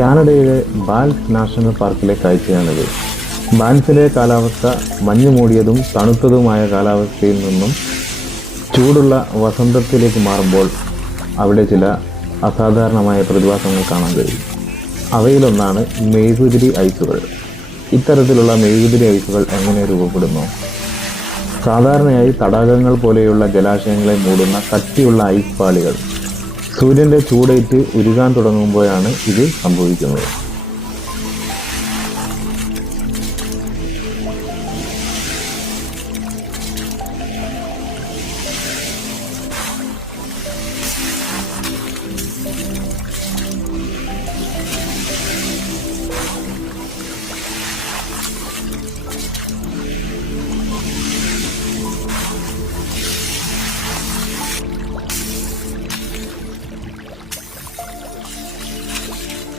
കാനഡയിലെ Banff national പാർക്കിലെ കാഴ്ചയാണിത്. ബാൻഫിലെ കാലാവസ്ഥ മഞ്ഞു മൂടിയതും തണുത്തതുമായ കാലാവസ്ഥയിൽ നിന്നും ചൂടുള്ള വസന്തത്തിലേക്ക് മാറുമ്പോൾ അവിടെ ചില അസാധാരണമായ പ്രതിഭാസങ്ങൾ കാണാൻ കഴിയും. അവയിലൊന്നാണ് മെഴുകുതിരി ഐസുകൾ. ഇത്തരത്തിലുള്ള മെഴുകുതിരി ഐസുകൾ എങ്ങനെ രൂപപ്പെടുന്നു? സാധാരണയായി തടാകങ്ങൾ പോലെയുള്ള ജലാശയങ്ങളെ മൂടുന്ന കട്ടിയുള്ള ഐസ് പാളികൾ സൂര്യൻ്റെ ചൂടേറ്റ് ഉരുകാൻ തുടങ്ങുമ്പോഴാണ് ഇത് സംഭവിക്കുന്നത്.